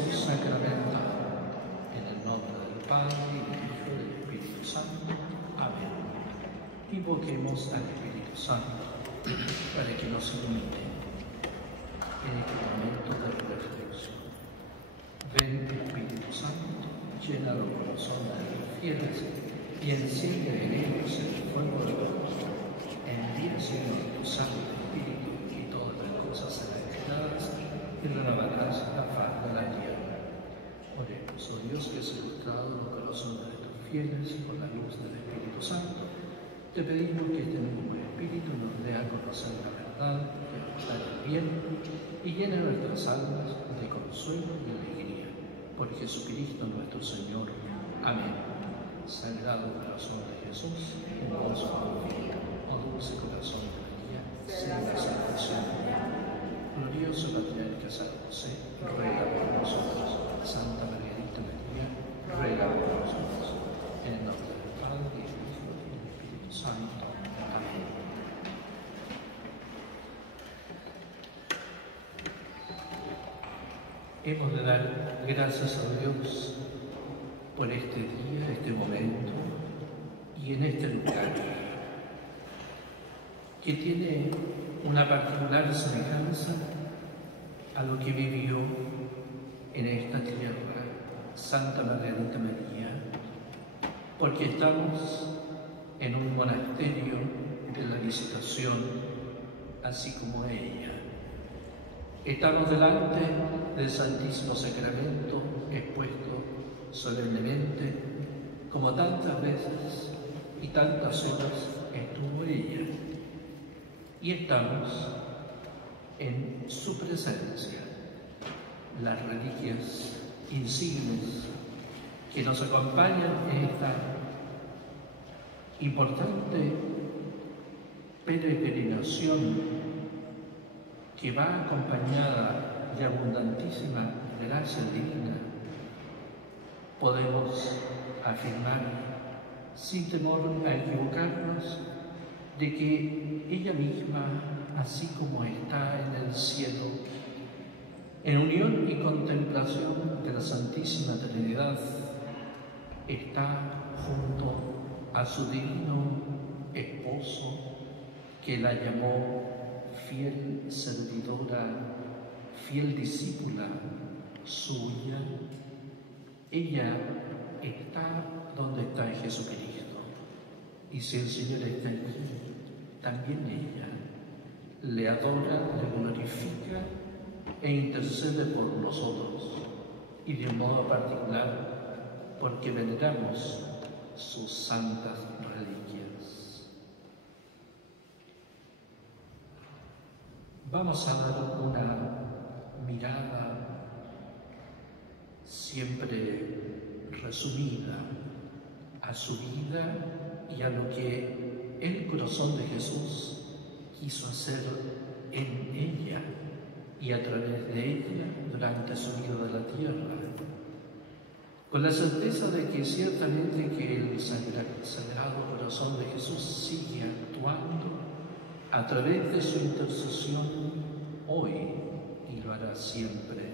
Jesús sacramentado. En el nombre del Padre, y del Hijo y del Espíritu Santo. Amén. Invoquemos al Espíritu Santo para que nos ilumine en este momento de reflexión. Ven, Espíritu Santo, llena los corazones de los fieles y enciende en ellos el fuego del amor. Envía, Señor, tu Santo Espíritu, y todas las cosas serán creadas y renovarás la faz de la tierra. Oremos, oh Dios, que has ilustrado los corazones de tus fieles por la luz del Espíritu Santo. Te pedimos que este mismo Espíritu nos dé a conocer la verdad, que nos trae el bien y llene nuestras almas de consuelo y alegría. Por Jesucristo nuestro Señor. Amén. Sagrado corazón de Jesús, en vos confío. Oh dulce corazón de María, sea la salvación mía. Glorioso Patriarca San José, ruega por nosotros. Santa Margarita María, ruega por nosotros. En el nombre del Padre, y del Hijo y del Espíritu Santo. Amén. Hemos de dar gracias a Dios por este día, este momento y en este lugar, que tiene una particular semejanza a lo que vivió en esta tierra Santa Margarita María, porque estamos en un monasterio de la Visitación, así como ella. Estamos delante del Santísimo Sacramento expuesto solemnemente, como tantas veces y tantas horas estuvo ella. Y estamos en su presencia, las reliquias insignes que nos acompañan en esta importante peregrinación que va acompañada de abundantísima gracia divina. Podemos afirmar, sin temor a equivocarnos, de que ella misma, así como está en el cielo, en unión y contemplación de la Santísima Trinidad, está junto a su divino esposo, que la llamó fiel servidora, fiel discípula suya. Ella está donde está Jesucristo. Y si el Señor está allí, también ella le adora, le glorifica e intercede por nosotros. Y de un modo particular, porque veneramos sus santas reliquias. Vamos a dar una mirada siempre resumida a su vida y a lo que el corazón de Jesús quiso hacer en ella y a través de ella durante su vida de la tierra, con la certeza de que ciertamente que el Sagrado Corazón de Jesús sigue actuando a través de su intercesión hoy, y lo hará siempre,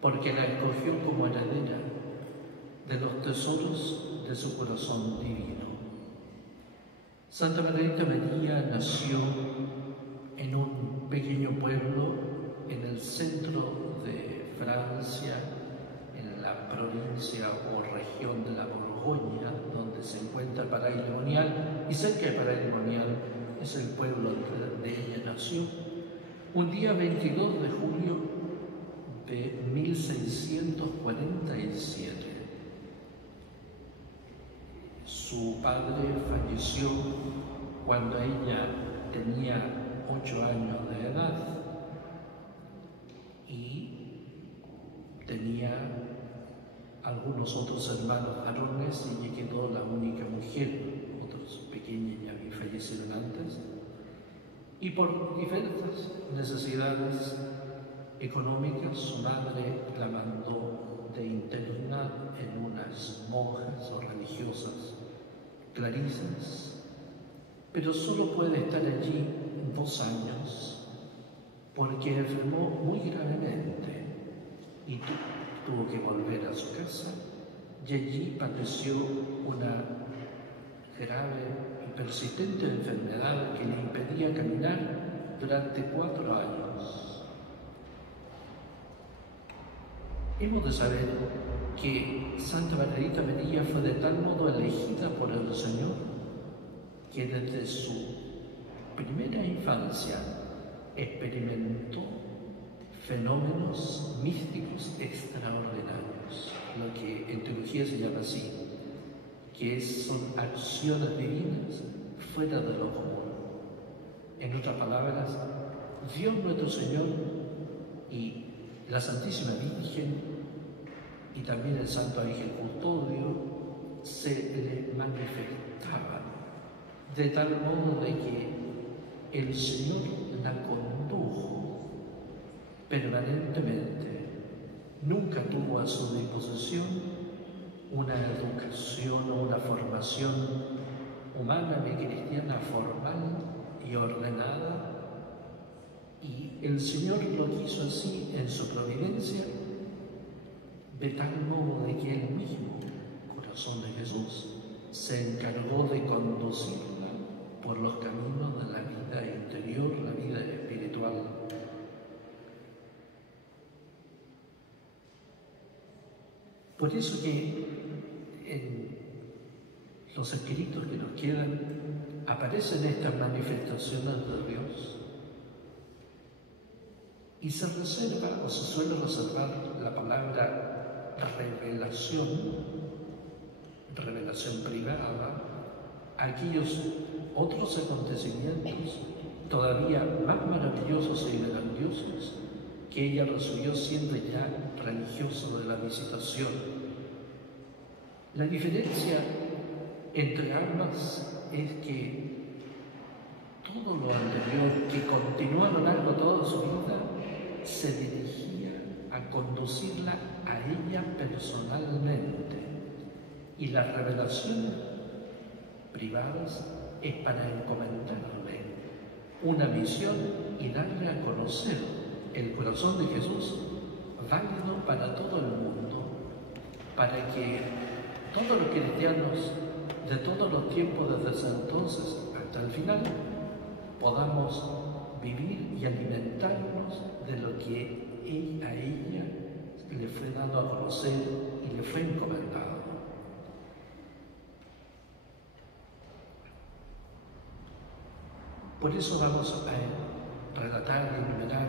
porque la escogió como heredera de los tesoros de su corazón divino. Santa Margarita María nació en un pequeño pueblo en el centro de Francia, en la provincia o región de la Borgoña, donde se encuentra Paray-le-Monial, y cerca de Paray-le-Monial es el pueblo donde ella nació, un día 22 de julio de 1647. Su padre falleció cuando ella tenía 8 años de edad y tenía algunos otros hermanos varones, y ella quedó la única mujer. Otros pequeños ya fallecieron antes, y por diversas necesidades económicas su madre la mandó de internar en unas monjas o religiosas clarisas, pero solo puede estar allí 2 años porque enfermó muy gravemente y tuvo que volver a su casa y allí padeció una grave y persistente enfermedad que le impedía caminar durante 4 años. Hemos de saber que Santa Margarita María fue de tal modo elegida por el Señor que desde su primera infancia experimentó fenómenos místicos extraordinarios, lo que en teología se llama así, que son acciones divinas fuera de lo común. En otras palabras, Dios nuestro Señor y la Santísima Virgen y también el Santo Ángel Custodio se le manifestaban de tal modo de que el Señor la condujo permanentemente. Nunca tuvo a su disposición una educación o una formación humana ni cristiana formal y ordenada, y el Señor lo quiso así en su providencia, de tal modo de que Él mismo, corazón de Jesús, se encargó de conducirla por los caminos de la vida interior, la vida espiritual. Por eso que en los escritos que nos quedan aparecen estas manifestaciones de Dios y se reserva o se suele reservar la palabra revelación privada, a aquellos otros acontecimientos todavía más maravillosos y grandiosos que ella recibió siendo ya religiosa de la visitación. La diferencia entre ambas es que todo lo anterior, que continuó a lo largo de toda su vida, se dirigía a conducirla a ella personalmente, y las revelaciones privadas es para encomendarle una misión y darle a conocer el corazón de Jesús, válido para todo el mundo, para que todos los cristianos de todos los tiempos, desde ese entonces hasta el final, podamos vivir y alimentarnos de lo que a ella le fue dado a conocer y le fue encomendado. Por eso vamos a relatar y enumerar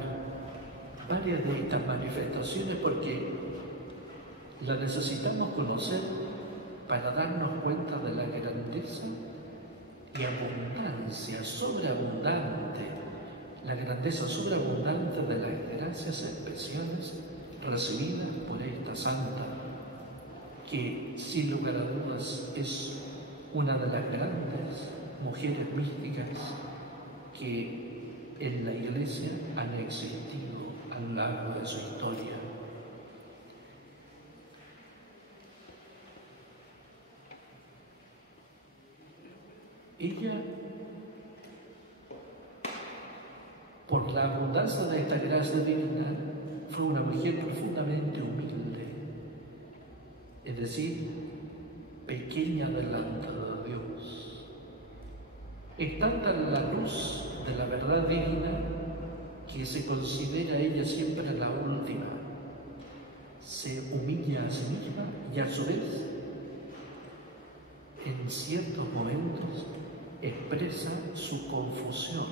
varias de estas manifestaciones, porque las necesitamos conocer para darnos cuenta de la grandeza y abundancia, sobreabundante, la grandeza sobreabundante de las gracias especiales recibidas por esta santa, que sin lugar a dudas es una de las grandes mujeres místicas que en la Iglesia han existido a lo largo de su historia. Ella, por la abundancia de esta gracia divina, fue una mujer profundamente humilde, es decir, pequeña delante de Dios. Es tanta la luz de la verdad divina que se considera ella siempre la última. Se humilla a sí misma y a su vez, en ciertos momentos, expresa su confusión.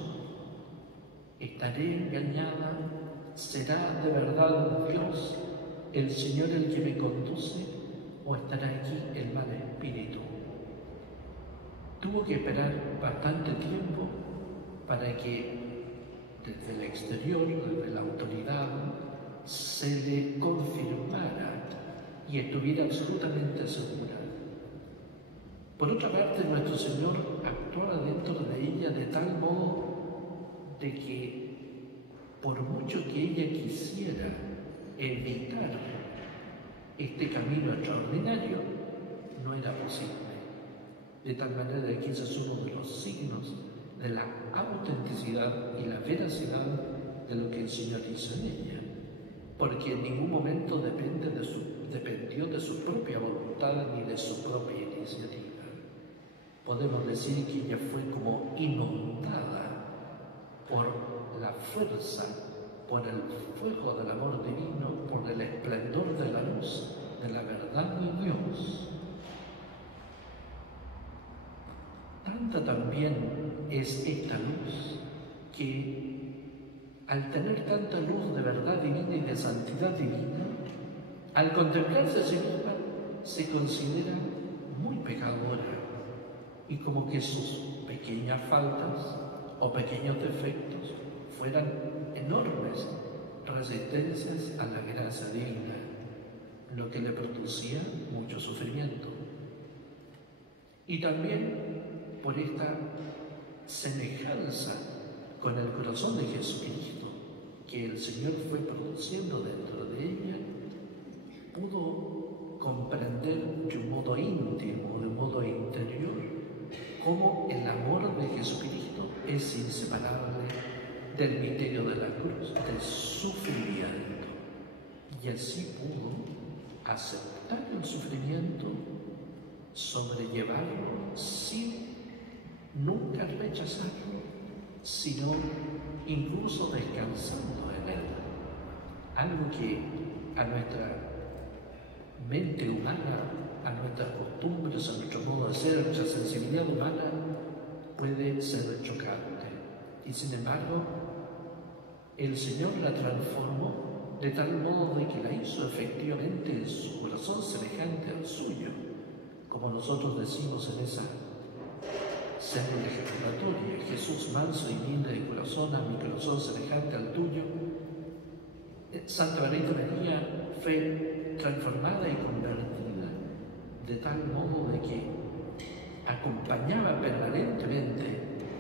¿Estaré engañada? ¿Será de verdad Dios, el Señor, el que me conduce? ¿O estará aquí el mal espíritu? Tuvo que esperar bastante tiempo para que desde el exterior, desde la autoridad, se le confirmara y estuviera absolutamente segura. Por otra parte, nuestro Señor actuaba dentro de ella de tal modo de que, por mucho que ella quisiera evitar este camino extraordinario, no era posible. De tal manera que ese es uno de los signos de la autenticidad y la veracidad de lo que el Señor hizo en ella. porque en ningún momento dependió de su propia voluntad ni de su propia iniciativa. Podemos decir que ella fue como inundada por la fuerza, por el fuego del amor divino, por el esplendor de la luz, de la verdad de Dios. Tanta también es esta luz que al tener tanta luz de verdad divina y de santidad divina, al contemplarse a sí misma se considera muy pecadora y como que sus pequeñas faltas o pequeños defectos fueran enormes resistencias a la gracia divina, lo que le producía mucho sufrimiento. Y también por esta semejanza con el corazón de Jesucristo que el Señor fue produciendo dentro de ella, pudo comprender de un modo íntimo, de un modo interior, cómo el amor de Jesucristo es inseparable del misterio de la cruz, del sufrimiento. Y así pudo aceptar el sufrimiento, sobrellevarlo sin nunca rechazarlo, sino incluso descansando en él. Algo que a nuestra mente humana, a nuestras costumbres, a nuestro modo de ser, a nuestra sensibilidad humana, puede ser chocante. Y sin embargo, el Señor la transformó de tal modo de que la hizo efectivamente en su corazón semejante al suyo, como nosotros decimos en esa célula ejaculatoria: Jesús manso y humilde de corazón, a mi corazón semejante al tuyo. Santa Margarita María fue transformada y convertida de tal modo de que acompañaba permanentemente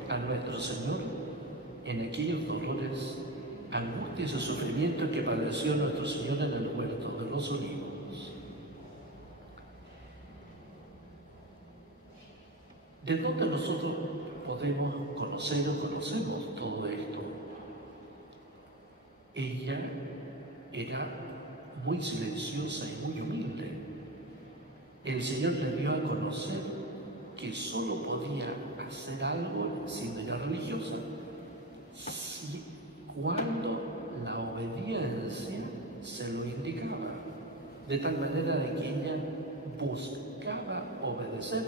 a nuestro Señor en aquellos dolores, angustias y sufrimientos que padeció nuestro Señor en el huerto de los Olivos. ¿De dónde nosotros podemos conocer o conocemos todo esto? Ella era muy silenciosa y muy humilde. El Señor le dio a conocer que solo podía hacer algo siendo ella religiosa cuando la obediencia se lo indicaba, de tal manera de que ella buscaba obedecer,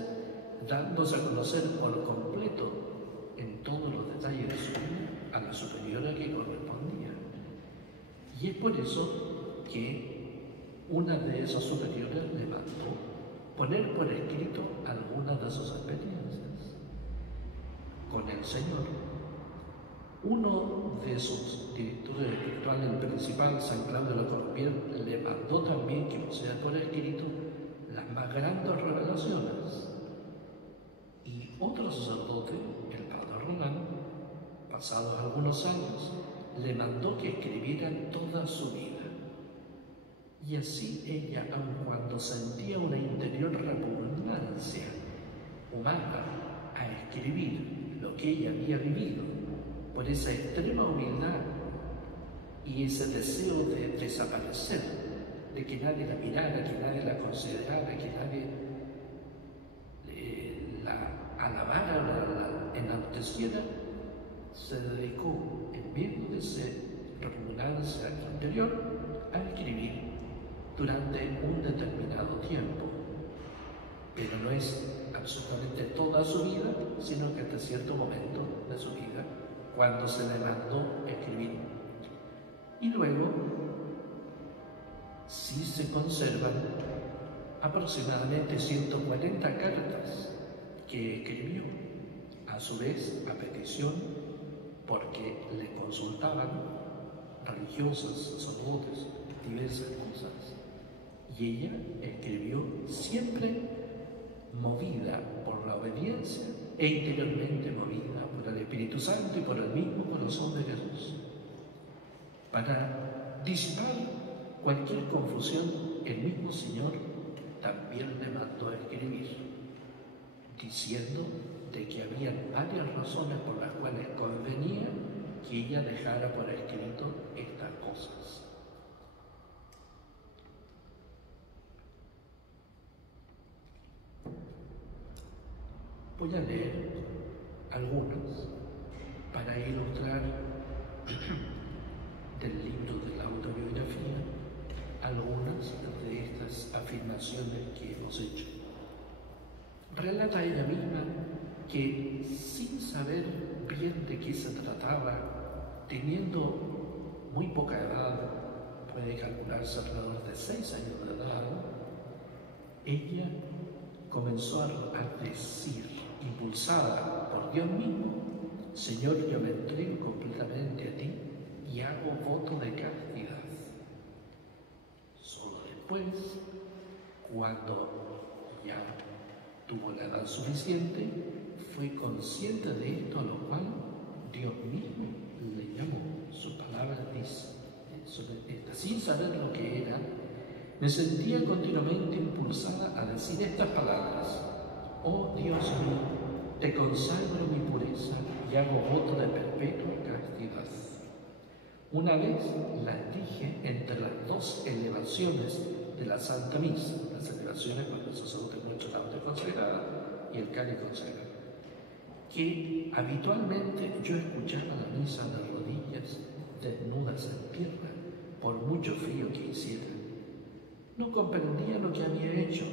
dándose a conocer por completo en todos los detalles de su vida a la superiora que correspondía. Y es por eso que una de esas superiores le mandó poner por escrito algunas de sus experiencias con el Señor. Uno de sus directores espirituales, el principal, San Claudio de Colombier, le mandó también que pusiera por escrito las más grandes revelaciones. Y otro sacerdote, el padre Roland, pasados algunos años, le mandó que escribiera toda su vida. Y así ella, aun cuando sentía una interior repugnancia humana a escribir lo que ella había vivido, por esa extrema humildad y ese deseo de desaparecer, de que nadie la mirara, que nadie la considerara, que nadie la alabara, la enalteciera, se dedicó, en medio de esa repugnancia interior, a escribir durante un determinado tiempo. Pero no es absolutamente toda su vida, sino que hasta cierto momento de su vida, cuando se le mandó escribir. Y luego sí se conservan aproximadamente 140 cartas que escribió, a su vez a petición, porque le consultaban religiosas, sacerdotes, diversas cosas. Y ella escribió siempre movida por la obediencia e interiormente movida por el Espíritu Santo y por el mismo corazón de Jesús. Para disipar cualquier confusión, el mismo Señor también le mandó a escribir, diciendo de que había varias razones por las cuales convenía que ella dejara por escrito estas cosas. Voy a leer algunas para ilustrar del libro de la autobiografía algunas de estas afirmaciones que hemos hecho. Relata ella misma que, sin saber bien de qué se trataba, teniendo muy poca edad, puede calcularse alrededor de 6 años de edad, ella comenzó a decir, impulsada por Dios mismo: Señor, yo me entrego completamente a ti y hago voto de castidad. Solo después, cuando ya tuvo la edad suficiente, fue consciente de esto, a lo cual Dios mismo le llamó. Su palabra dice, sin saber lo que era, me sentía continuamente impulsada a decir estas palabras: oh Dios mío, te consagro mi pureza y hago voto de perpetua castidad. Una vez las dije entre las dos elevaciones de la Santa Misa, las elevaciones cuando el sacerdote muestra la orden consagrada y el cáliz consagrado, que habitualmente yo escuchaba la misa de rodillas, desnudas en tierra, por mucho frío que hiciera. No comprendía lo que había hecho,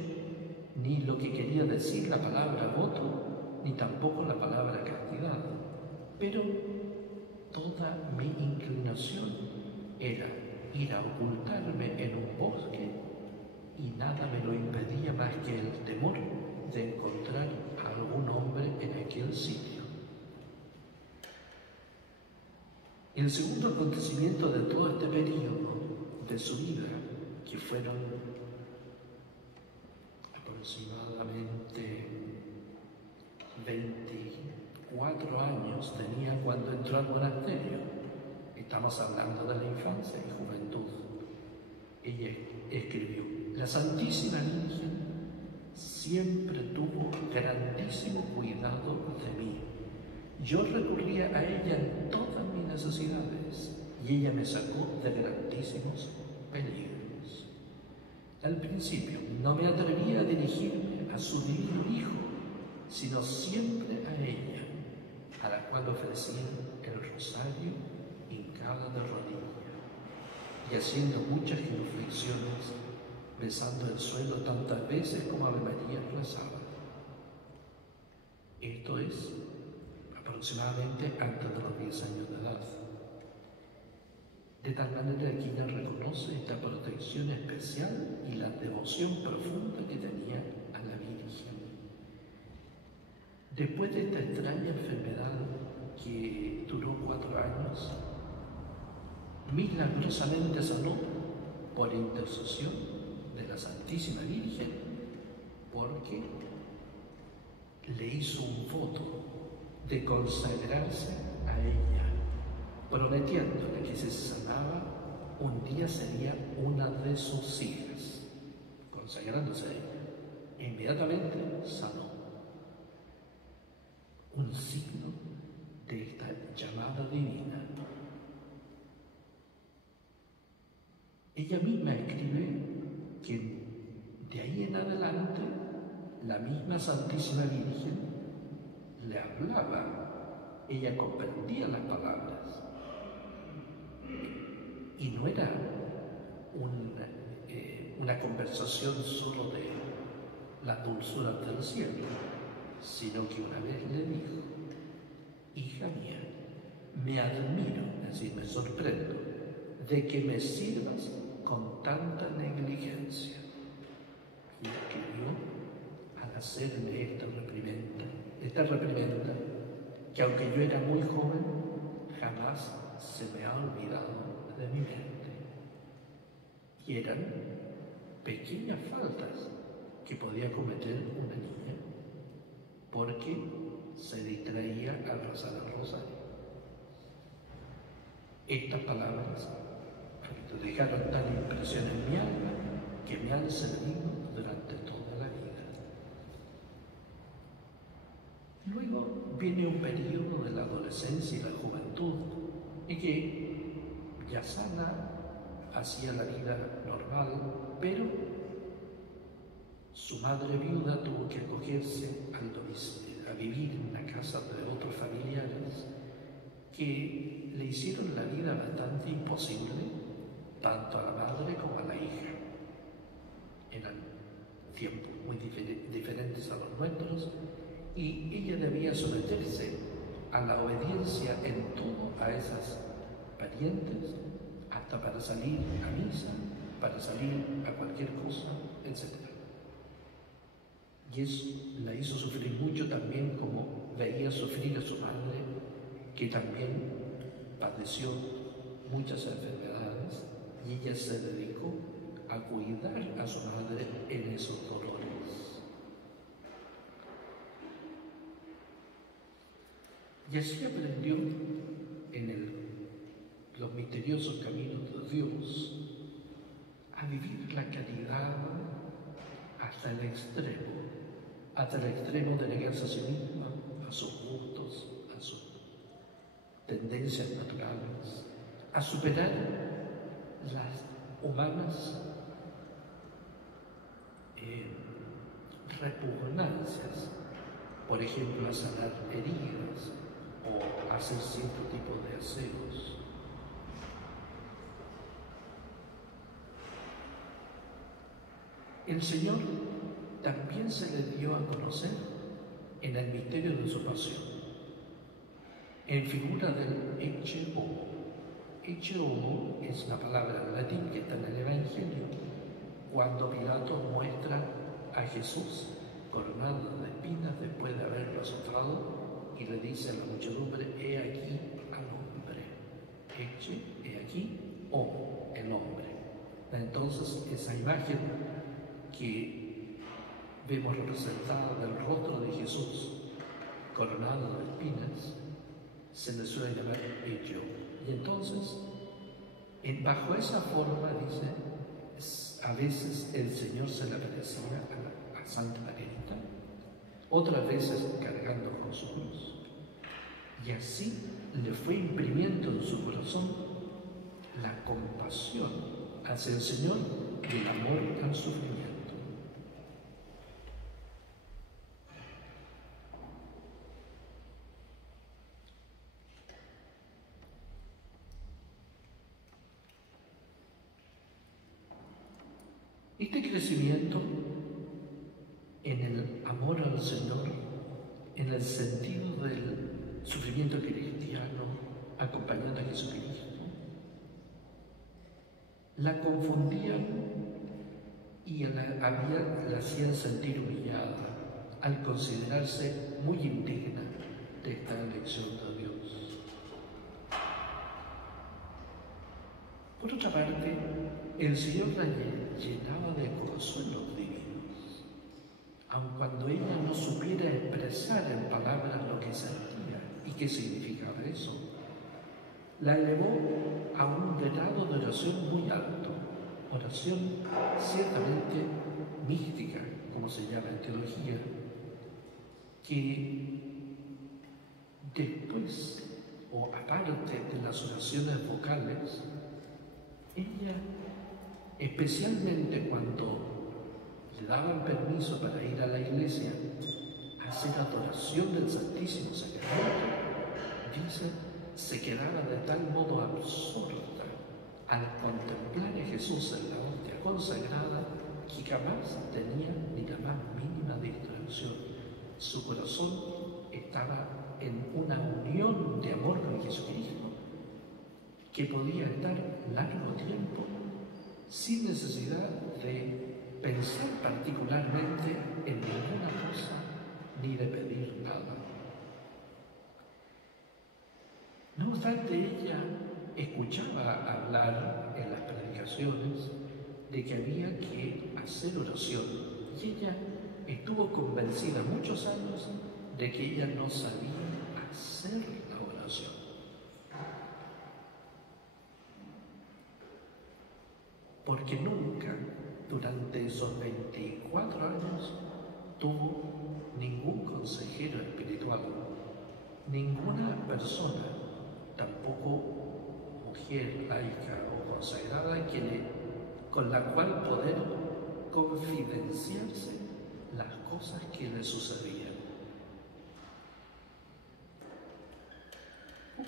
ni lo que quería decir la palabra voto, ni tampoco la palabra castidad, pero toda mi inclinación era ir a ocultarme en un bosque, y nada me lo impedía más que el temor de encontrar a algún hombre en aquel sitio. El segundo acontecimiento de todo este periodo de su vida, que fueron aproximadamente 24 años tenía cuando entró al monasterio. Estamos hablando de la infancia y juventud. Ella escribió: la Santísima Virgen siempre tuvo grandísimo cuidado de mí. Yo recurría a ella en todas mis necesidades y ella me sacó de grandísimos peligros. Al principio no me atrevía a dirigirme a su divino Hijo, sino siempre a ella, a la cual ofrecía el rosario hincada de rodillas y haciendo muchas genuflexiones, besando el suelo tantas veces como Ave María rezaba. Esto es aproximadamente antes de los 10 años de edad. De tal manera que ella reconoce esta protección especial y la devoción profunda que tenía a la Virgen. Después de esta extraña enfermedad que duró 4 años, milagrosamente sanó por intercesión de la Santísima Virgen, porque le hizo un voto de consagrarse a ella, prometiéndole que si se sanaba, un día sería una de sus hijas, consagrándose a ella. E inmediatamente sanó. Un signo de esta llamada divina. Ella misma escribe que de ahí en adelante la misma Santísima Virgen le hablaba, ella comprendía las palabras, y no era una conversación solo de las dulzuras del cielo, sino que una vez le dijo: hija mía, me admiro, es decir, me sorprendo de que me sirvas con tanta negligencia. Y escribió al hacerme esta reprimenda, que aunque yo era muy joven, jamás se me ha olvidado de mi mente. Y eran pequeñas faltas que podía cometer una niña, porque se distraía al rezar el rosario. Estas palabras dejaron tal impresión en mi alma que me han servido durante toda la vida. Luego viene un periodo de la adolescencia y la juventud, y que ya sana, hacía la vida normal, pero su madre viuda tuvo que acogerse a vivir en la casa de otros familiares que le hicieron la vida bastante imposible, tanto a la madre como a la hija. Eran tiempos muy diferentes a los nuestros, y ella debía someterse a la obediencia en todo a esas parientes, hasta para salir a misa, para salir a cualquier cosa, etc. Y eso la hizo sufrir mucho también, como veía sufrir a su madre, que también padeció muchas enfermedades, y ella se dedicó a cuidar a su madre en esos dolores. Y así aprendió en los misteriosos caminos de Dios a vivir la caridad hasta el extremo de negarse a sí misma, a sus gustos, a sus tendencias naturales, a superar las humanas repugnancias, por ejemplo, a sanar heridas o hacer cierto tipo de aseos. El Señor también se le dio a conocer en el misterio de su pasión, en figura del Ecce Homo. Ecce Homo es una palabra en latín que está en el Evangelio, cuando Pilato muestra a Jesús coronado de espinas después de haberlo azotado, y le dice a la muchedumbre: he aquí al hombre. Ecce, he aquí, Homo, el hombre. Entonces, esa imagen que vemos representada del rostro de Jesús coronado de espinas se le suele llamar Ecce Homo. Y entonces, bajo esa forma, dice, a veces el Señor se le aparecía a Santa Margarita, otras veces cargando con su cruz, y así le fue imprimiendo en su corazón la compasión hacia el Señor y el amor al sufrimiento. Este crecimiento en el amor al Señor, en el sentido del sufrimiento cristiano, acompañando a Jesucristo, la confundían y la hacían sentir humillada al considerarse muy indigna de esta elección de Dios. Por otra parte, el Señor la llenaba de consuelos divinos, aun cuando ella no supiera expresar en palabras lo que sentía y qué significaba eso. La elevó a un grado de oración muy alto, oración ciertamente mística, como se llama en teología, que después, o aparte de las oraciones vocales, ella, especialmente cuando le daban permiso para ir a la iglesia a hacer adoración del Santísimo Sacramento, dice, se quedaba de tal modo absorta al contemplar a Jesús en la hostia consagrada que jamás tenía ni la más mínima distracción. Su corazón estaba en una unión de amor con Jesucristo que podía estar largo tiempo sin necesidad de pensar particularmente en ninguna cosa ni de pedir nada. No obstante, ella escuchaba hablar en las predicaciones de que había que hacer oración, y ella estuvo convencida muchos años de que ella no sabía hacer la oración. Porque nunca durante esos 24 años tuvo ningún consejero espiritual, ninguna persona, tampoco mujer laica o consagrada, con la cual poder confidenciarse las cosas que le sucedían.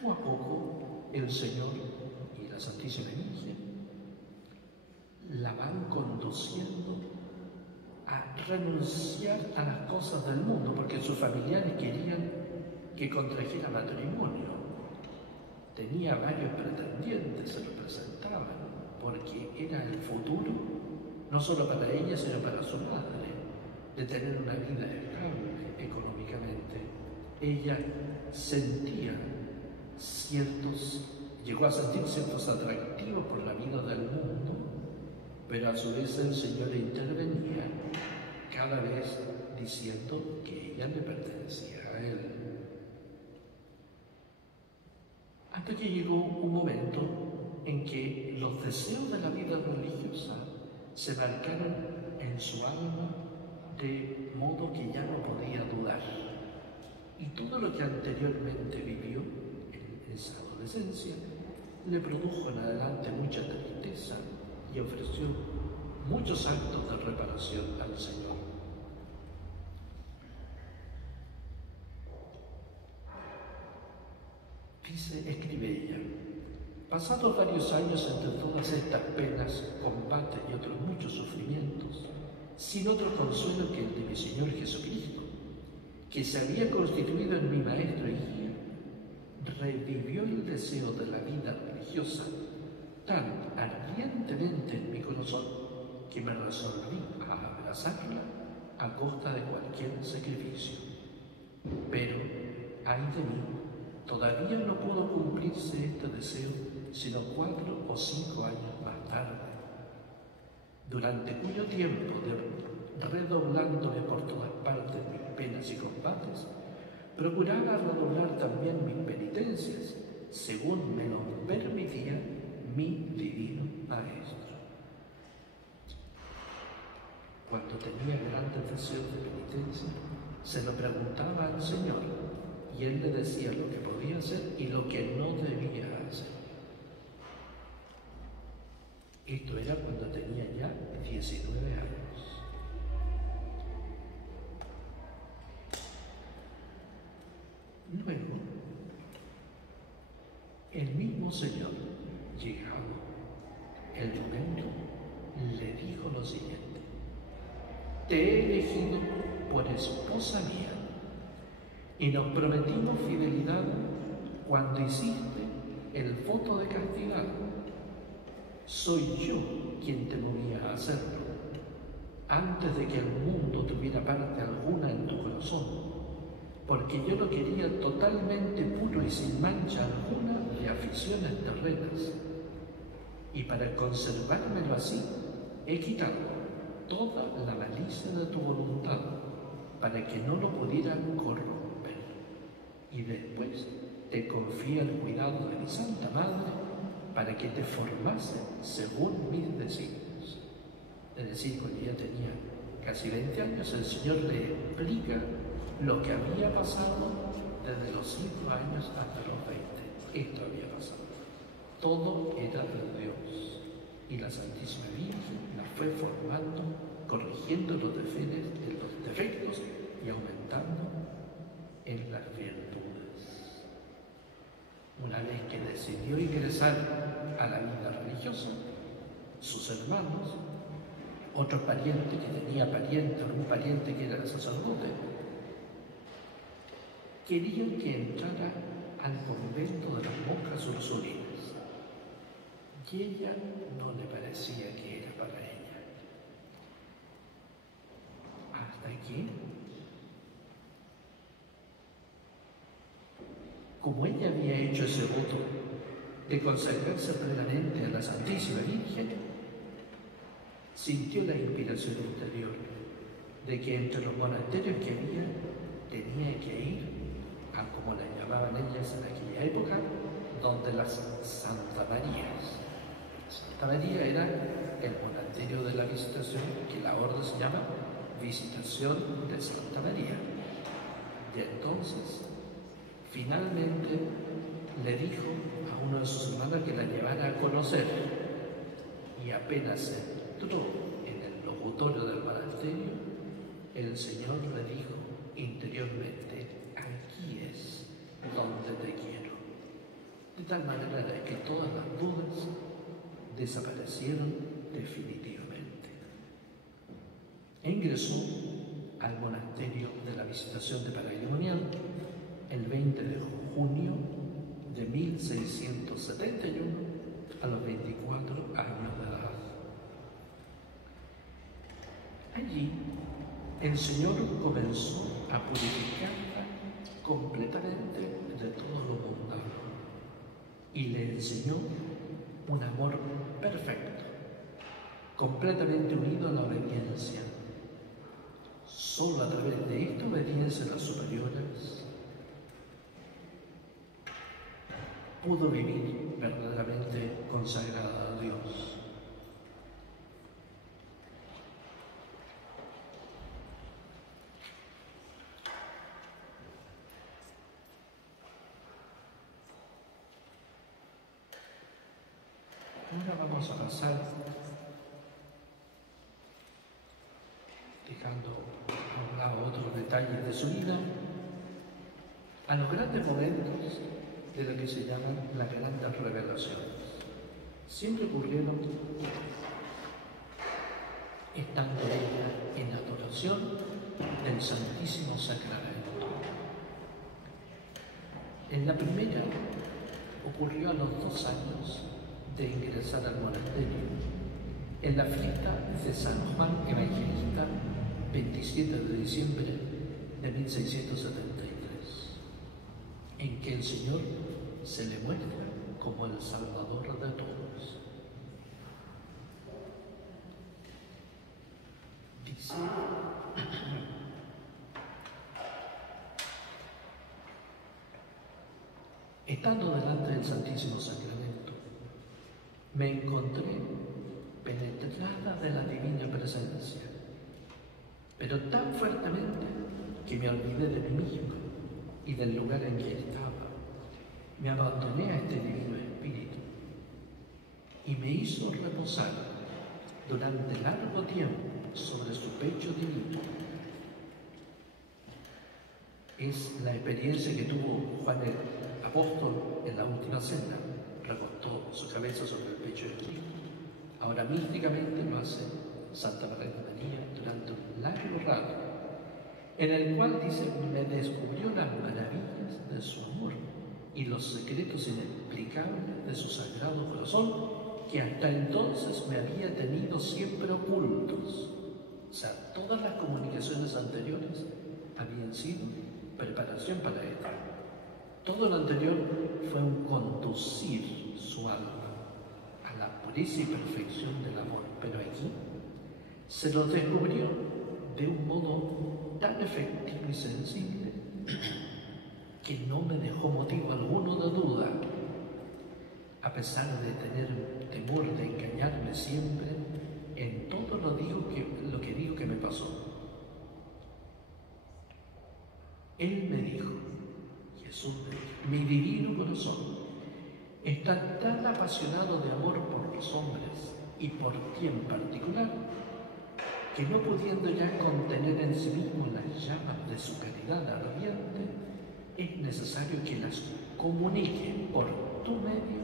Poco a poco el Señor y la Santísima Virgen la van conduciendo a renunciar a las cosas del mundo, porque sus familiares querían que contrajera matrimonio. Tenía varios pretendientes, se lo presentaban, porque era el futuro, no solo para ella, sino para su madre, de tener una vida estable económicamente. Ella llegó a sentir ciertos atractivos por la vida del mundo, pero a su vez el Señor intervenía cada vez diciendo que ella le pertenecía a Él. Hasta que llegó un momento en que los deseos de la vida religiosa se marcaron en su alma de modo que ya no podía dudar. Y todo lo que anteriormente vivió en esa adolescencia le produjo en adelante mucha tristeza y ofreció muchos actos de reparación al Señor. Escribe ella: pasados varios años entre todas estas penas, combates y otros muchos sufrimientos, sin otro consuelo que el de mi Señor Jesucristo, que se había constituido en mi maestro y guía, revivió el deseo de la vida religiosa tan ardientemente en mi corazón que me resolví a abrazarla a costa de cualquier sacrificio. Pero, ay de mí, todavía no pudo cumplirse este deseo sino 4 o 5 años más tarde, durante cuyo tiempo, redoblándome por todas partes mis penas y combates, procuraba redoblar también mis penitencias, según me lo permitía mi divino Maestro. Cuando tenía grandes deseos de penitencia, se lo preguntaba al Señor, y Él le decía lo que podía hacer y lo que no debía hacer. Esto era cuando tenía ya 19 años. Luego, el mismo Señor, llegado el momento, le dijo lo siguiente: te he elegido por esposa mía, y nos prometimos fidelidad cuando hiciste el voto de castidad. Soy yo quien te movía a hacerlo, antes de que el mundo tuviera parte alguna en tu corazón, porque yo lo quería totalmente puro y sin mancha alguna de aficiones terrenas. Y para conservármelo así, he quitado toda la malicia de tu voluntad, para que no lo pudieran corromper. Y después te confié el cuidado de mi Santa Madre, para que te formase según mis designios. Es decir, cuando ya tenía casi 20 años, el Señor le explica lo que había pasado desde los 5 años hasta los 20. Esto había pasado. Todo era de Dios. Y la Santísima Virgen la fue formando, corrigiendo los defectos y aumentando en las virtudes. Una vez que decidió ingresar a la vida religiosa, sus hermanos, otros parientes que tenía un pariente que era sacerdote, querían que entrara al convento de las monjas ursulinas, y ella no le parecía que era para ella. Hasta que, como ella había hecho ese voto de consagrarse plenamente a la Santísima Virgen, sintió la inspiración interior de que entre los monasterios que había tenía que ir a, como la llamaban ellas en aquella época, donde las Santa Marías. Santa María era el monasterio de la Visitación, que la orden se llama Visitación de Santa María. Y entonces, finalmente, le dijo a uno de sus hermanos que la llevara a conocer, y apenas entró en el locutorio del monasterio, el Señor le dijo interiormente: aquí es donde te quiero. tal manera que todas las dudas desaparecieron definitivamente. E ingresó al monasterio de la Visitación de Palaimonián el 20 de junio de 1671 a los 24 años de edad. Allí el Señor comenzó a purificarla completamente de todo lo mundano y le enseñó un amor perfecto, completamente unido a la obediencia. Solo a través de esta obediencia a las superiores pudo vivir verdaderamente consagrada a Dios. Ahora vamos a pasar, dejando a un lado otros detalles de su vida, a los grandes momentos de lo que se llaman las grandes revelaciones. Siempre ocurrieron estando ella en adoración del Santísimo Sacramento. En la primera ocurrió a los 2 años de ingresar al monasterio, en la fiesta de San Juan Evangelista, 27 de diciembre de 1673, en que el Señor se le muestra como el Salvador de todos. Dice: estando delante del Santísimo Sacramento, me encontré penetrada de la divina presencia, pero tan fuertemente que me olvidé de mí misma y del lugar en que estaba. Me abandoné a este divino Espíritu y me hizo reposar durante largo tiempo sobre su pecho divino. Es la experiencia que tuvo Juan el Apóstol en la última cena. Recostó su cabeza sobre el pecho de Cristo. Ahora místicamente lo hace Santa María durante un largo rato, en el cual dice: me descubrió las maravillas de su amor y los secretos inexplicables de su sagrado corazón, que hasta entonces me había tenido siempre ocultos. O sea, todas las comunicaciones anteriores habían sido preparación para esto. Todo lo anterior fue un conducir su alma a la pureza y perfección del amor, pero aquí se lo descubrió de un modo tan efectivo y sensible que no me dejó motivo alguno de duda, a pesar de tener temor de engañarme siempre en todo lo que digo que me pasó. Él me dijo, Jesús me dijo: mi divino corazón está tan apasionado de amor por los hombres y por ti en particular, que no pudiendo ya contener en sí mismo las llamas de su caridad ardiente, es necesario que las comunique por tu medio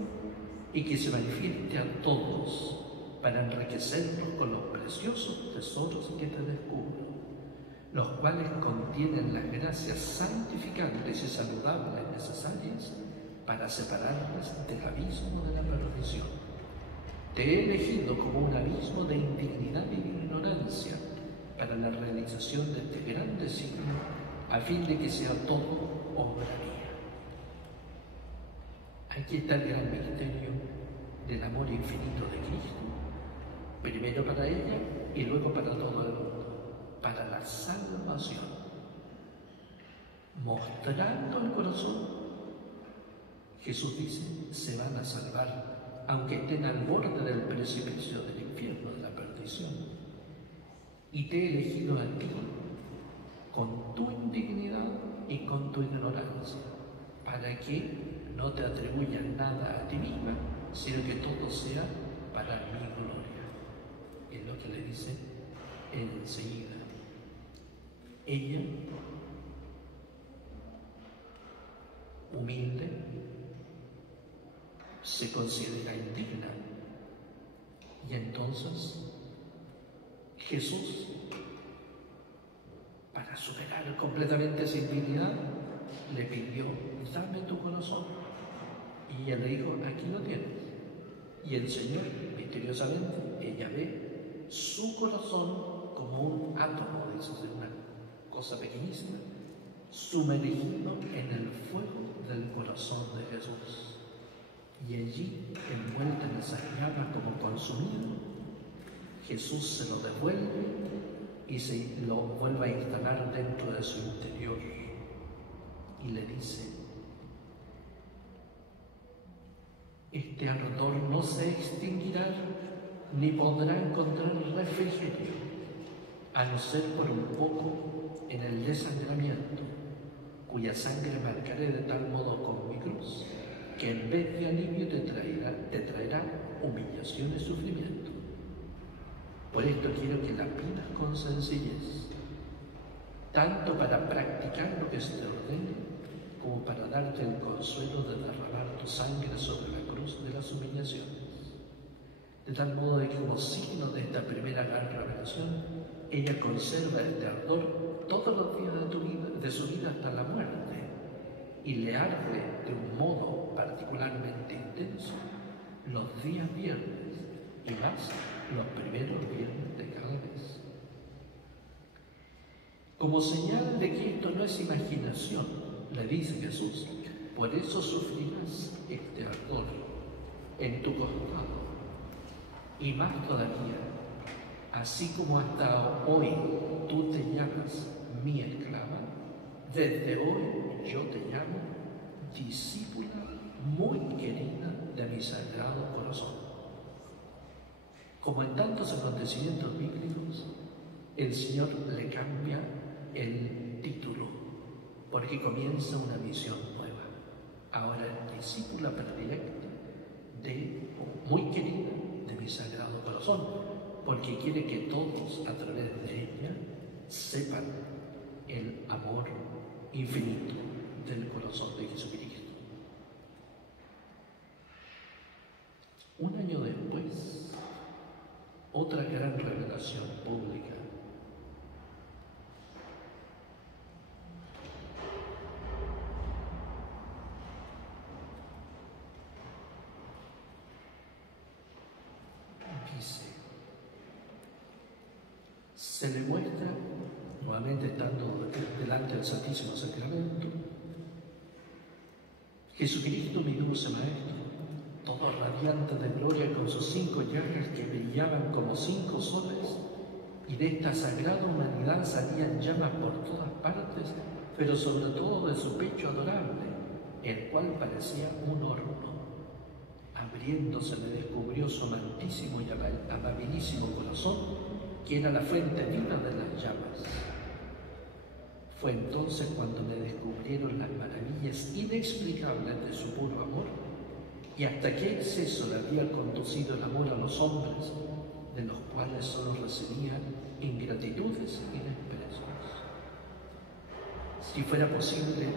y que se manifieste a todos para enriquecernos con los preciosos tesoros que te descubro, los cuales contienen las gracias santificantes y saludables necesarias para separarlas del abismo de la perdición. Te he elegido como un abismo de indignidad y de ignorancia para la realización de este gran designio, a fin de que sea todo obra mía. Aquí está el gran misterio del amor infinito de Cristo, primero para ella y luego para todo el mundo, para la salvación, mostrando el corazón. Jesús dice: se van a salvar, aunque estén al borde del precipicio del infierno, de la perdición. Y te he elegido a ti, con tu indignidad y con tu ignorancia, para que no te atribuyas nada a ti misma, sino que todo sea para mi gloria. Es lo que le dice enseguida. Ella, humilde, se considera indigna. Y entonces Jesús, para superar completamente esa indignidad, le pidió: dame tu corazón. Y ella le dijo: aquí lo tienes. Y el Señor, misteriosamente, ella ve su corazón como un átomo, de eso, de una cosa pequeñísima, sumergido en el fuego del corazón de Jesús. Y allí, envuelta en esas llamas como consumido, Jesús se lo devuelve y se lo vuelve a instalar dentro de su interior. Y le dice: este ardor no se extinguirá ni podrá encontrar refrigerio, a no ser por un poco en el desangramiento, cuya sangre marcaré de tal modo con mi cruz, que en vez de alivio te traerá humillación y sufrimiento. Por esto quiero que la pidas con sencillez, tanto para practicar lo que se te ordene, como para darte el consuelo de derramar tu sangre sobre la cruz de las humillaciones. De tal modo de que, como signo de esta primera gran revelación, ella conserva este ardor todos los días de su vida hasta la muerte, y le arde de un modo particularmente intenso los días viernes, y más los primeros viernes de cada mes. Como señal de que esto no es imaginación, le dice Jesús: por eso sufrirás este ardor en tu costado. Y más todavía, así como hasta hoy tú te llamas mi esclava, desde hoy yo te llamo discípula muy querida de mi sagrado corazón. Como en tantos acontecimientos bíblicos, el Señor le cambia el título, porque comienza una misión nueva. Ahora es discípula predilecta muy querida de mi sagrado corazón, porque quiere que todos a través de ella sepan el amor infinito del corazón de Jesucristo. Un año después, otra gran revelación pública. Dice, se le muestra, nuevamente estando delante del Santísimo Sacramento, Jesucristo, mi dulce Maestro, todo radiante de gloria, con sus 5 llagas que brillaban como 5 soles, y de esta sagrada humanidad salían llamas por todas partes, pero sobre todo de su pecho adorable, el cual parecía un horno. Abriéndose me descubrió su amantísimo y amabilísimo corazón, que era la fuente viva de las llamas. Fue entonces cuando me descubrieron las maravillas inexplicables de su puro amor, y hasta qué exceso le había conducido el amor a los hombres, de los cuales solo recibía ingratitudes inexpresas. Si fuera posible,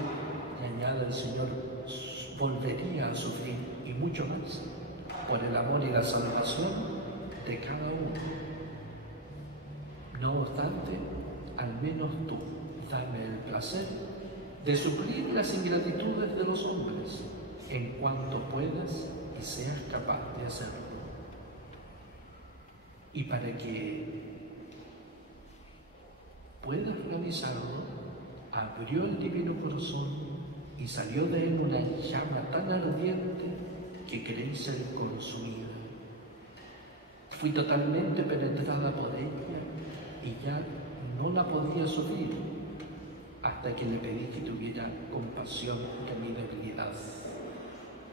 le añade el Señor, volvería a sufrir, y mucho más, por el amor y la salvación de cada uno. No obstante, al menos tú, dame el placer de suplir las ingratitudes de los hombres, en cuanto puedas y seas capaz de hacerlo. Y para que puedas realizarlo, abrió el divino corazón y salió de él una llama tan ardiente que creí ser consumida. Fui totalmente penetrada por ella y ya no la podía sufrir, hasta que le pedí que tuviera compasión de mi debilidad.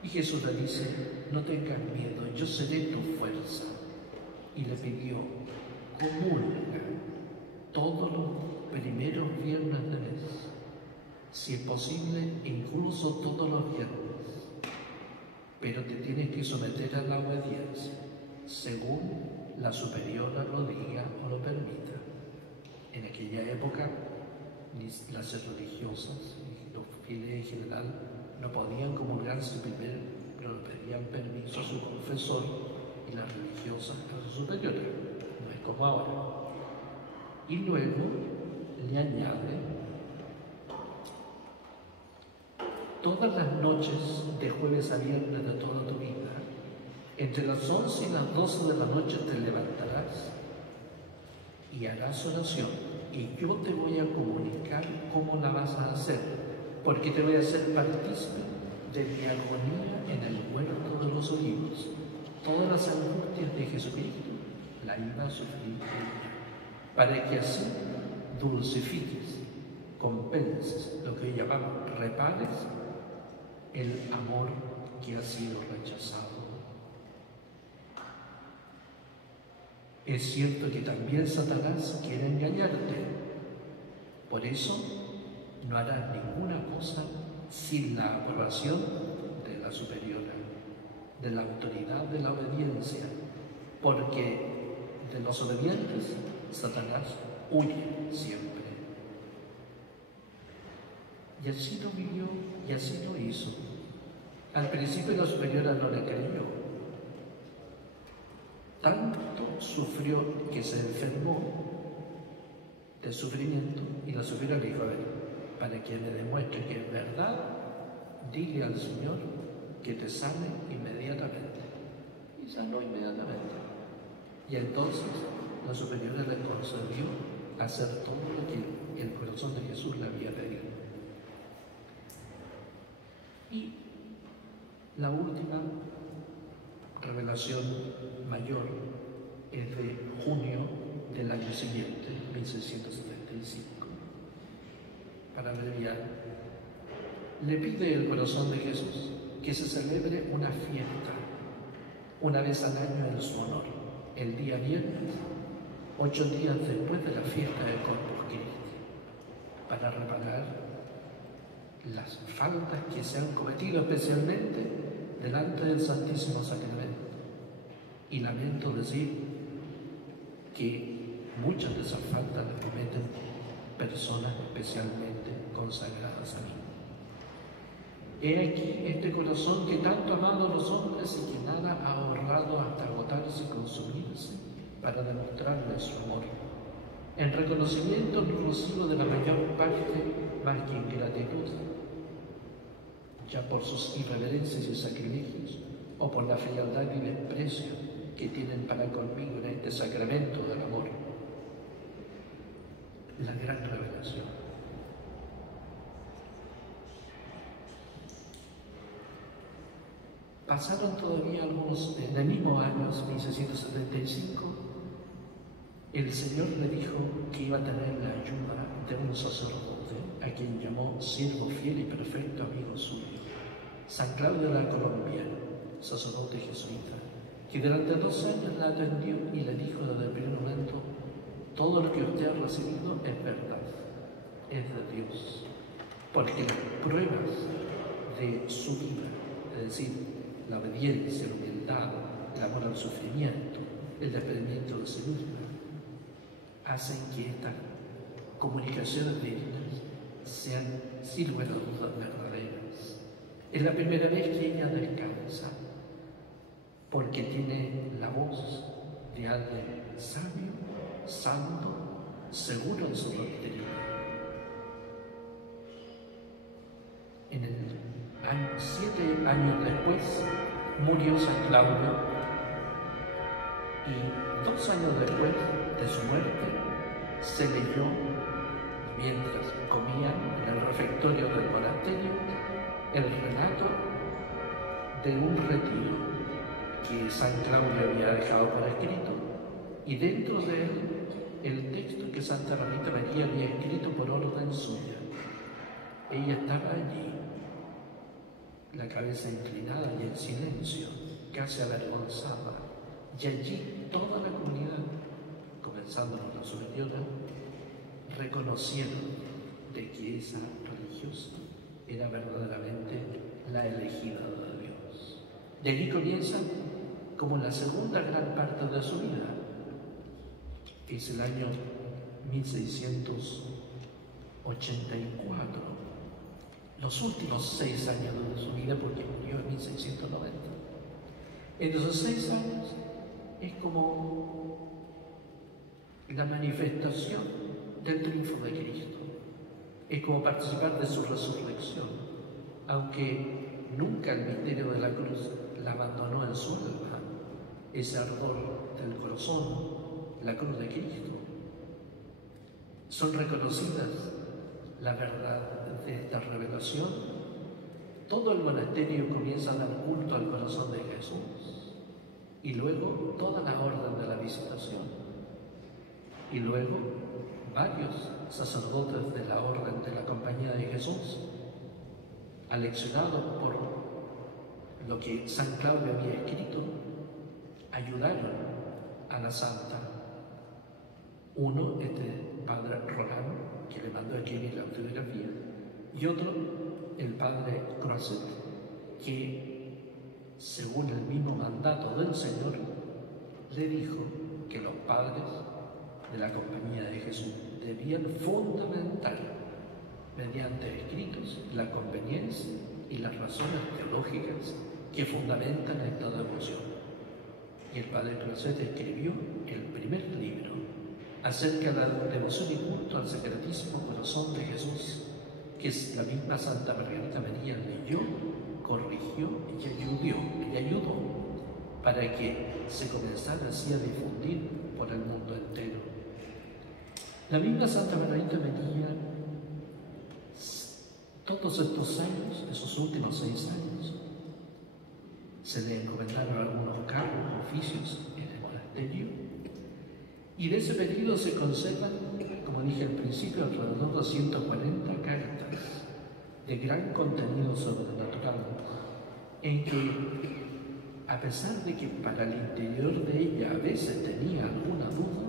Y Jesús le dice, no tengas miedo, yo seré tu fuerza. Y le pidió, comulga todos los primeros viernes de mes, si es posible, incluso todos los viernes, pero te tienes que someter a la obediencia, según la superiora lo diga o lo permita. En aquella época, las religiosas y los fieles en general no podían comulgar su primer pero le pedían permiso a su confesor y las religiosas a su superiora. No es como ahora. Y luego le añade: todas las noches de jueves a viernes de toda tu vida, entre las 11 y las 12 de la noche te levantarás y harás oración, y yo te voy a comunicar cómo la vas a hacer, porque te voy a hacer partícipe de mi agonía en el huerto de los olivos. Todas las angustias de Jesucristo la iba a sufrir ella, para que así dulcifiques, compenses, lo que llamamos repares, el amor que ha sido rechazado. Es cierto que también Satanás quiere engañarte, por eso no harás ninguna cosa sin la aprobación de la superiora, de la autoridad de la obediencia, porque de los obedientes Satanás huye siempre. Y así lo vivió y así lo hizo. Al principio la superiora no le creyó. Tanto sufrió que se enfermó de sufrimiento, y la superiora le dijo: a ver, para que me demuestre que es verdad, dile al Señor que te sane inmediatamente. Y sanó inmediatamente. Y entonces la superiora le concedió hacer todo lo que el corazón de Jesús le había pedido. Y la última revelación mayor es de junio del año siguiente, 1675. Para abreviar, le pide el corazón de Jesús que se celebre una fiesta una vez al año en su honor, el día viernes, 8 días después de la fiesta de Corpus Christi, para reparar las faltas que se han cometido, especialmente delante del Santísimo Sacramento. Y lamento decir que muchas de esas faltas las cometen personas especialmente consagradas a mí. He aquí este corazón que tanto ha amado a los hombres y que nada ha ahorrado hasta agotarse y consumirse para demostrarles su amor. En reconocimiento no recibo de la mayor parte más que ingratitud, ya por sus irreverencias y sacrilegios, o por la frialdad y desprecio que tienen para conmigo en este sacramento del amor. La gran revelación. Pasaron todavía algunos, en el mismo año, 1675, el Señor le dijo que iba a tener la ayuda de un sacerdote, a quien llamó siervo fiel y perfecto amigo suyo, San Claudio de la Colombia, sacerdote jesuita, que durante 2 años la atendió y le dijo desde el primer momento: todo lo que usted ha recibido es verdad, es de Dios, porque las pruebas de su vida, es decir, la obediencia, la humildad, el amor al sufrimiento, el desprendimiento de sí misma, hacen que estas comunicaciones divinas sean, sin lugar a dudas, verdaderas. Es la primera vez que ella descansa, porque tiene la voz de alguien sabio, santo, seguro en su doctrina. En el 7 años después murió San Claudio, y 2 años después de su muerte se leyó, mientras comían en el refectorio del monasterio, el relato de un retiro que San Claudio había dejado por escrito, y dentro de él el texto que Santa Rosita María había escrito por orden suya. Ella estaba allí, la cabeza inclinada y en silencio, casi avergonzada, y allí toda la comunidad, comenzando por la superiora, reconocieron de que esa religiosa era verdaderamente la elegida de Dios. De allí comienza como la segunda gran parte de su vida. Es el año 1684, los últimos 6 años de su vida, porque murió en 1690. En esos 6 años es como la manifestación del triunfo de Cristo, es como participar de su resurrección, aunque nunca el misterio de la cruz la abandonó en su alma, ese ardor del corazón, la cruz de Cristo. Son reconocidas la verdad de esta revelación. Todo el monasterio comienza a dar culto al corazón de Jesús, y luego toda la orden de la visitación, y luego varios sacerdotes de la orden de la Compañía de Jesús, aleccionados por lo que San Claudio había escrito, ayudaron a la santa. Uno, padre Rolando, que le mandó a escribir la autobiografía, y otro, el padre Croisset, que, según el mismo mandato del Señor, le dijo que los padres de la Compañía de Jesús debían fundamentar mediante escritos la conveniencia y las razones teológicas que fundamentan esta devoción. Y el padre Croisset escribió el primer libro acerca de la devoción y culto al Sacratísimo Corazón de Jesús, que la misma Santa Margarita María leyó, corrigió y ayudó para que se comenzara así a difundir por el mundo entero. La misma Santa Margarita María, todos estos años, esos últimos 6 años, se le encomendaron algunos cargos, oficios en el monasterio, y de ese periodo se conservan, como dije al principio, alrededor de 140 cartas de gran contenido sobrenatural, en que, a pesar de que para el interior de ella a veces tenía alguna duda,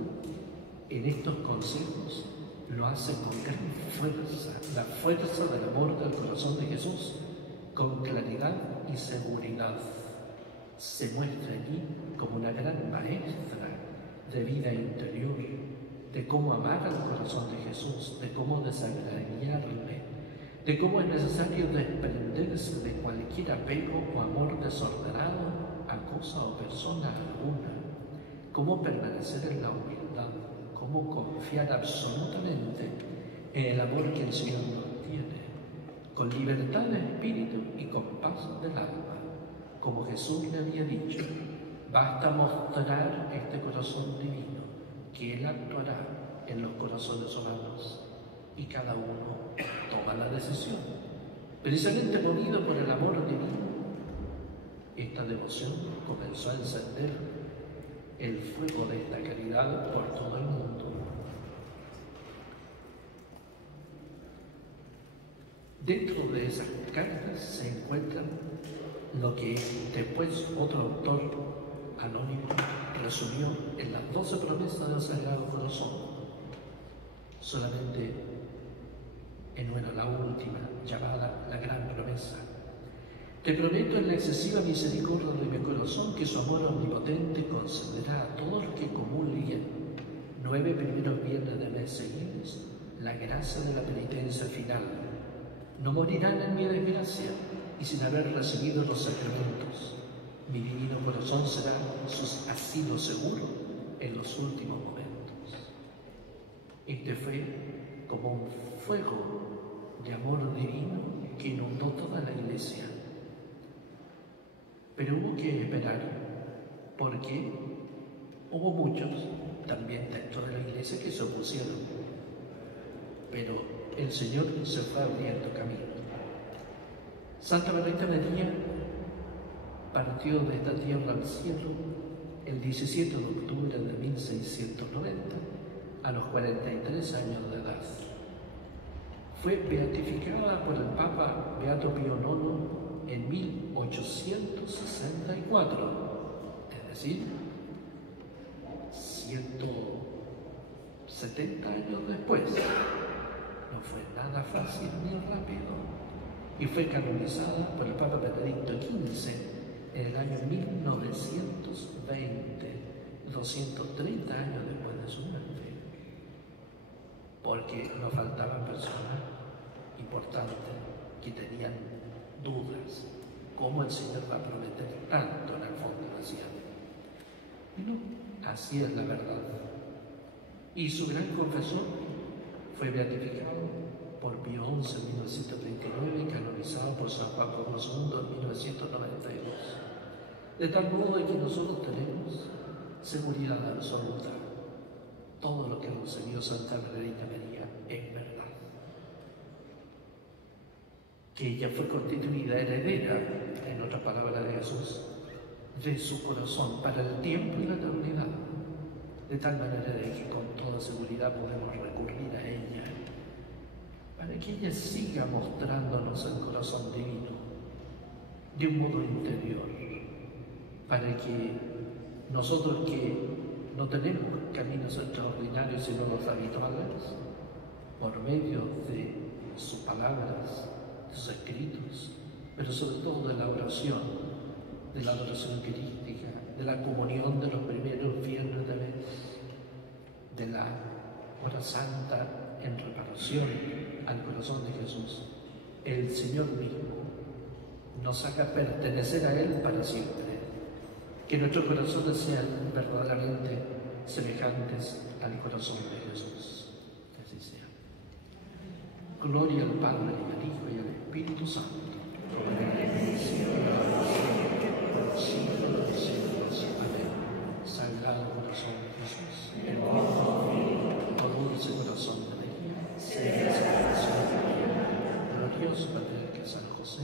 en estos consejos lo hace con gran fuerza, la fuerza del amor del corazón de Jesús, con claridad y seguridad. Se muestra allí como una gran maestra de vida interior, de cómo amar al corazón de Jesús, de cómo desagraviarle, de cómo es necesario desprenderse de cualquier apego o amor desordenado a cosa o persona alguna, cómo permanecer en la humildad, cómo confiar absolutamente en el amor que el Señor nos tiene, con libertad de espíritu y con paz del alma, como Jesús le había dicho. Basta mostrar este corazón divino, que Él actuará en los corazones humanos, y cada uno toma la decisión. Precisamente movido por el amor divino, esta devoción comenzó a encender el fuego de esta caridad por todo el mundo. Dentro de esas cartas se encuentran lo que después otro autor anónimo resumió en las 12 promesas del Sagrado Corazón. Solamente enuero la última, llamada la gran promesa. Te prometo en la excesiva misericordia de mi corazón que su amor omnipotente concederá a todos los que comulguen 9 primeros viernes de mes seguidos la gracia de la penitencia final. No morirán en mi desgracia y sin haber recibido los sacramentos. Mi divino corazón será su asilo seguro en los últimos momentos. Este fue como un fuego de amor divino que inundó toda la Iglesia. Pero hubo que esperar, porque hubo muchos, también dentro de la Iglesia, que se opusieron. Pero el Señor se fue abriendo camino. Santa Margarita María partió de esta tierra al cielo el 17 de octubre de 1690, a los 43 años de edad. Fue beatificada por el Papa Beato Pío IX en 1864, es decir, 170 años después. No fue nada fácil ni rápido, y fue canonizada por el Papa Benedicto XV en el año 1920, 230 años después de su muerte, porque no faltaban personas importantes que tenían dudas. ¿Cómo el Señor va a prometer tanto? En el fondo decían. Y no, así es la verdad. Y su gran confesor fue beatificado por Pío XI en 1939 y canonizado por San Juan Pablo II en 1992. De tal modo que nosotros tenemos seguridad absoluta. Todo lo que recibió Santa Margarita María es verdad. Que ella fue constituida heredera, en otras palabras de Jesús, de su corazón para el tiempo y la eternidad. De tal manera de que con toda seguridad podemos recurrir a ella para que ella siga mostrándonos el corazón divino de un modo interior, para que nosotros que no tenemos caminos extraordinarios sino los habituales, por medio de sus palabras, de sus escritos, pero sobre todo de la oración crística, de la comunión de los primeros viernes de mes, de la hora santa en reparación al corazón de Jesús, el Señor mismo nos haga pertenecer a Él para siempre. Que nuestros corazones sean verdaderamente semejantes al corazón de Jesús. Que así sea. Gloria al Padre, y al Hijo, y al Espíritu Santo. Sagrado corazón de Jesús, dulce corazón de María, glorioso Patriarca San José,